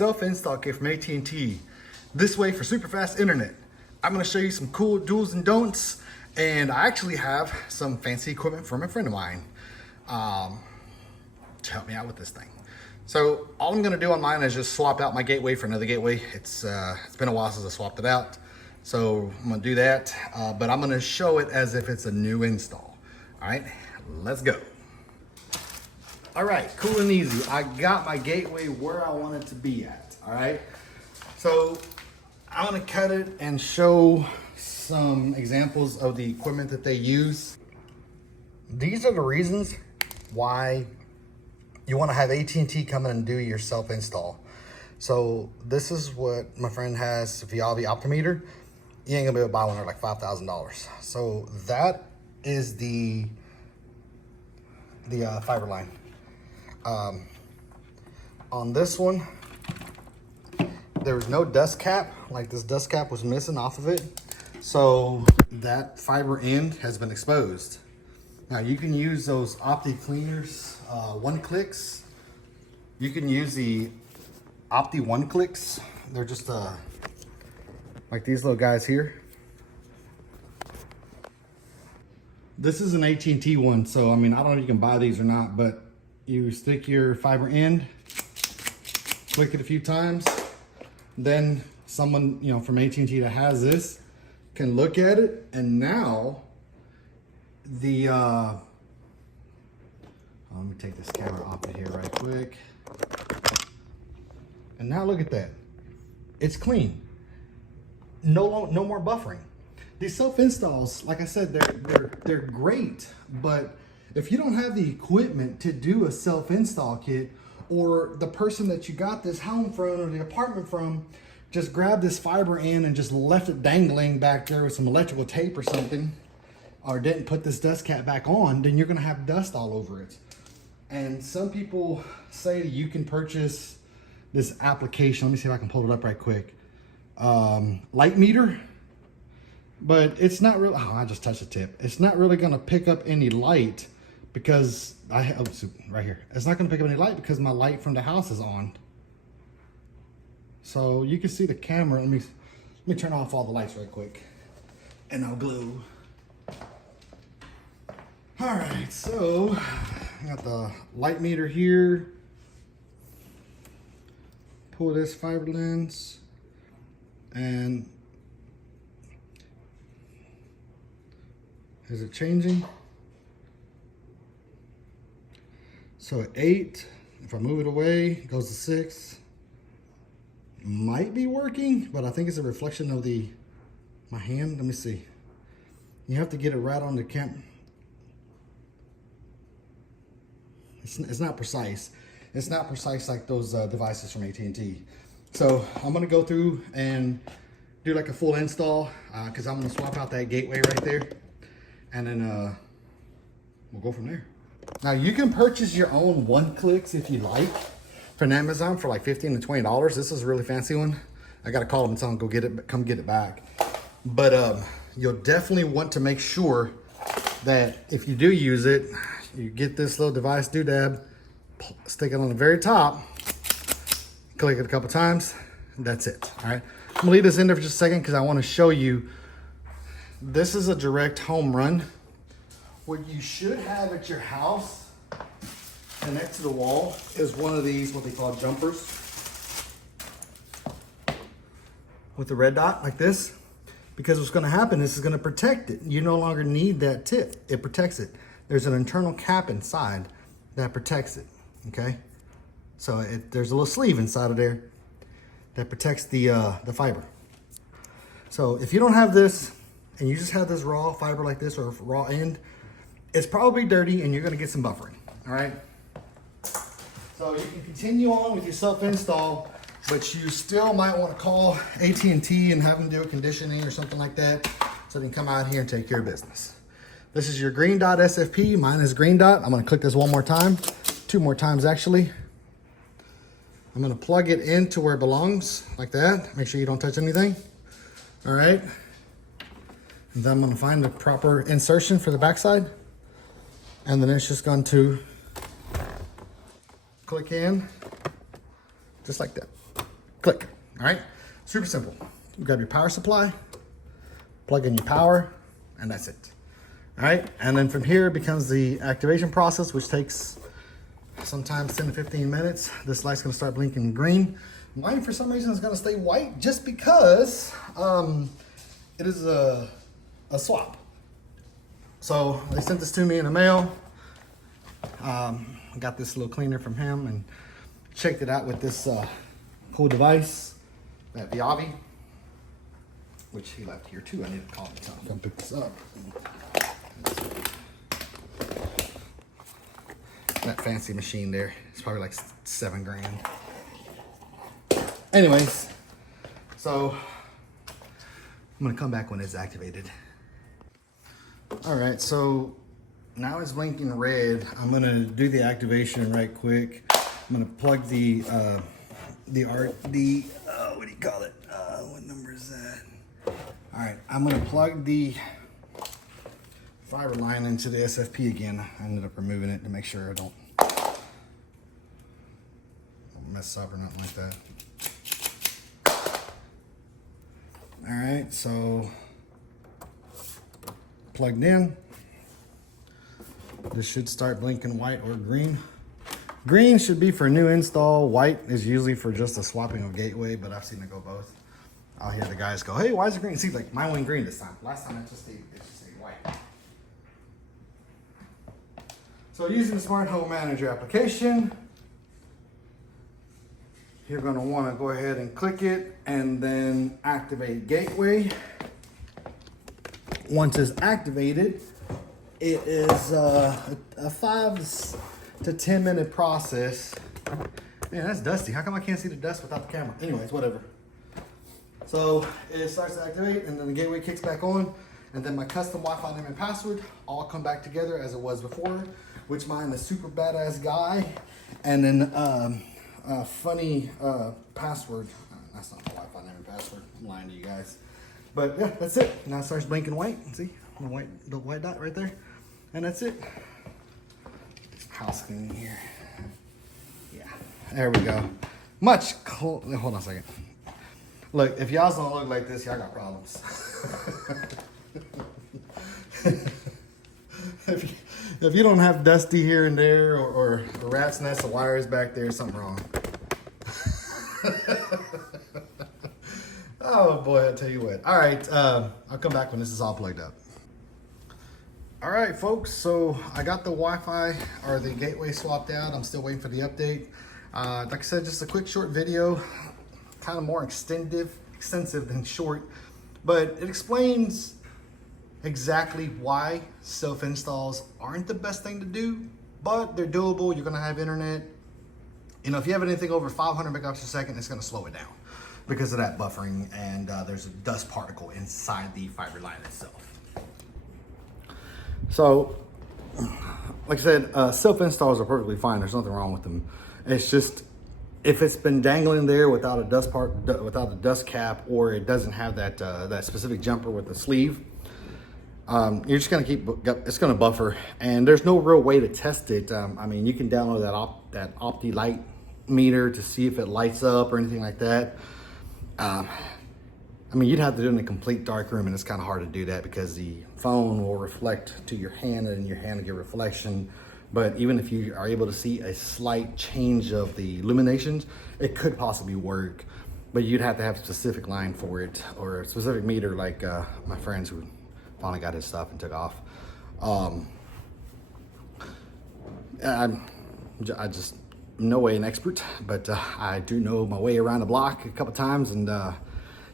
self-install kit from AT&T. This way for super fast internet. I'm gonna show you some cool do's and don'ts, and I actually have some fancy equipment from a friend of mine to help me out with this thing. So all I'm gonna do on mine is just swap out my gateway for another gateway. It's been a while since I swapped it out. So I'm gonna do that, but I'm gonna show it as if it's a new install. All right, let's go. All right, cool and easy. I got my gateway where I want it to be at, all right? So I'm gonna cut it and show some examples of the equipment that they use. These are the reasons why you wanna have AT&T come in and do your self-install. So this is what my friend has, if y'all the Optimeter, you ain't gonna be able to buy one for like $5,000. So that is the fiber line. On this one, there was no dust cap, like this dust cap was missing off of it. So that fiber end has been exposed. Now you can use those Opti cleaners, one clicks. You can use the Opti one clicks. They're just like these little guys here. This is an AT&T one, so I mean, I don't know if you can buy these or not, but you stick your fiber in, click it a few times, then someone, you know, from AT&T that has this can look at it, and now the let me take this camera off of here right quick. And now look at that. It's clean. No more buffering. These self-installs, like I said, they're great, but if you don't have the equipment to do a self-install kit, or the person that you got this home from or the apartment from just grabbed this fiber in and just left it dangling back there with some electrical tape or something, or didn't put this dust cap back on, then you're gonna have dust all over it. And some people say you can purchase this application. Let me see if I can pull it up right quick. Light meter, but it's not really, oh, I just touched the tip. It's not really gonna pick up any light because right here. It's not gonna pick up any light because my light from the house is on. So you can see the camera. Let me turn off all the lights right quick and I'll glue. All right, so I got the light meter here. Pull this fiber lens and is it changing? So at 8, if I move it away, it goes to 6. Might be working, but I think it's a reflection of my hand. Let me see. You have to get it right on the cam. It's not precise. It's not precise like those devices from AT&T. So I'm gonna go through and do like a full install because I'm gonna swap out that gateway right there, and then we'll go from there. Now you can purchase your own one clicks if you like from Amazon for like $15 to $20. This is a really fancy one. I gotta call them and tell them go get it, come get it back. But you'll definitely want to make sure that if you do use it, you get this little device doodad, stick it on the very top, click it a couple times, and that's it. All right, I'm gonna leave this in there for just a second because I want to show you. This is a direct home run. What you should have at your house and next to the wall is one of these, what they call jumpers, with the red dot like this, because what's going to happen is it's going to protect it. You no longer need that tip. It protects it. There's an internal cap inside that protects it, okay? So there's a little sleeve inside of there that protects the fiber. So if you don't have this and you just have this raw fiber like this or raw end, it's probably dirty and you're gonna get some buffering, all right? So you can continue on with your self-install, but you still might wanna call AT&T and have them do a conditioning or something like that so they can come out here and take care of business. This is your green dot SFP, mine is green dot. I'm gonna click this one more time, 2 more times actually. I'm gonna plug it into where it belongs, like that. Make sure you don't touch anything, all right? And then I'm gonna find the proper insertion for the backside. And then it's just going to click in, just like that. click. All right, super simple. You grab your power supply, plug in your power, and that's it. All right, and then from here becomes the activation process, which takes sometimes 10 to 15 minutes. This light's gonna start blinking green. Mine, for some reason, is gonna stay white just because it is a swap. So they sent this to me in the mail. I got this little cleaner from him and checked it out with this cool device, that Viavi, which he left here too. I need to call him to come pick this up. That fancy machine there, it's probably like $7 grand. Anyways, so I'm gonna come back when it's activated. All right, so now it's blinking red. I'm gonna do the activation right quick. I'm gonna plug the what do you call it? What number is that? All right, I'm gonna plug the fiber line into the SFP again. I ended up removing it to make sure I don't mess up or nothing like that. All right, so plugged in. This should start blinking white or green. Green should be for new install. White is usually for just a swapping of gateway, but I've seen it go both. I'll hear the guys go, hey, why is it green? See, like mine went green this time. Last time it just stayed white. So using the Smart Home Manager application, you're gonna wanna go ahead and click it and then activate gateway. Once it's activated, it is a 5 to 10 minute process. Man, that's dusty. How come I can't see the dust without the camera? Anyways, whatever. So it starts to activate and then the gateway kicks back on, and then my custom Wi-Fi name and password all come back together as it was before, which mine is super badass guy, and then a funny password. That's not the Wi-Fi name and password. I'm lying to you guys. But yeah, that's it. Now it starts blinking white. See the white dot right there, and that's it. House cleaning here. Yeah, there we go. Hold on a second. Look, if y'all don't look like this, y'all got problems. If you don't have dusty here and there, or a rat's nest of wires back there, something wrong. Oh boy, I'll tell you what. All right, I'll come back when this is all plugged up. All right, folks, so I got the Wi-Fi or the gateway swapped out. I'm still waiting for the update. Like I said, just a quick short video, kind of more extensive than short, but it explains exactly why self-installs aren't the best thing to do, but they're doable. You're gonna have internet. You know, if you have anything over 500 megabits per second, it's gonna slow it down because of that buffering, and there's a dust particle inside the fiber line itself. So, like I said, self-installs are perfectly fine. There's nothing wrong with them. It's just, if it's been dangling there without a without the dust cap, or it doesn't have that that specific jumper with the sleeve, you're just gonna it's gonna buffer, and there's no real way to test it. I mean, you can download that Opti light meter to see if it lights up or anything like that. I mean, you'd have to do it in a complete dark room, and it's kind of hard to do that because the phone will reflect to your hand, and your hand will get reflection. But even if you are able to see a slight change of the illuminations, it could possibly work. But you'd have to have a specific line for it, or a specific meter, like my friends who finally got his stuff and took off. I just no way an expert, but I do know my way around the block a couple times, and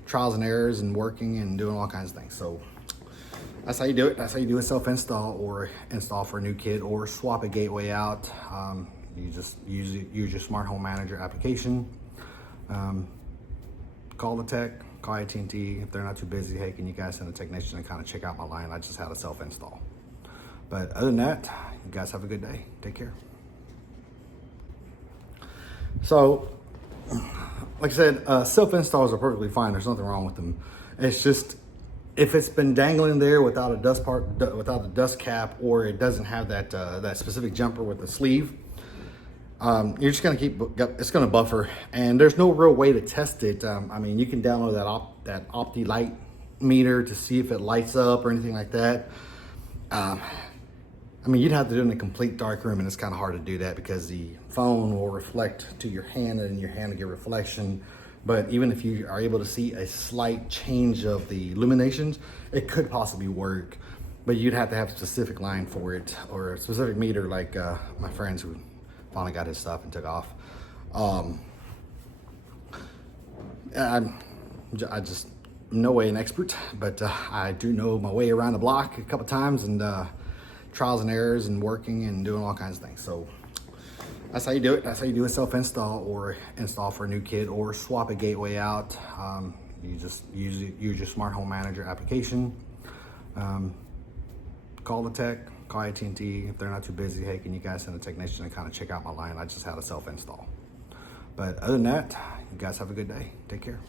trials and errors and working and doing all kinds of things. So that's how you do it. That's how you do a self-install or install for a new kid, or swap a gateway out. You just use your Smart Home Manager application. Call the tech, call AT&T. If they're not too busy, hey, can you guys send a technician and kind of check out my line? I just had a self-install. But other than that, you guys have a good day. Take care. So, like I said, self-installs are perfectly fine. There's nothing wrong with them. It's just, if it's been dangling there without a dust cap, or it doesn't have that that specific jumper with the sleeve, You're just gonna it's gonna buffer, and there's no real way to test it. I mean, you can download that Opti light meter to see if it lights up or anything like that. I mean, you'd have to do it in a complete dark room, and it's kind of hard to do that because the phone will reflect to your hand, and your hand will get reflection. But even if you are able to see a slight change of the illuminations, it could possibly work. But you'd have to have a specific line for it, or a specific meter, like my friends who finally got his stuff and took off. I just no way an expert, but I do know my way around the block a couple times, and trials and errors and working and doing all kinds of things. So that's how you do it. That's how you do a self-install or install for a new kid, or swap a gateway out. You just use your smart home manager application. Call the tech, call AT&T. If they're not too busy, hey, can you guys send a technician and kind of check out my line? I just had a self-install. But other than that, you guys have a good day. Take care.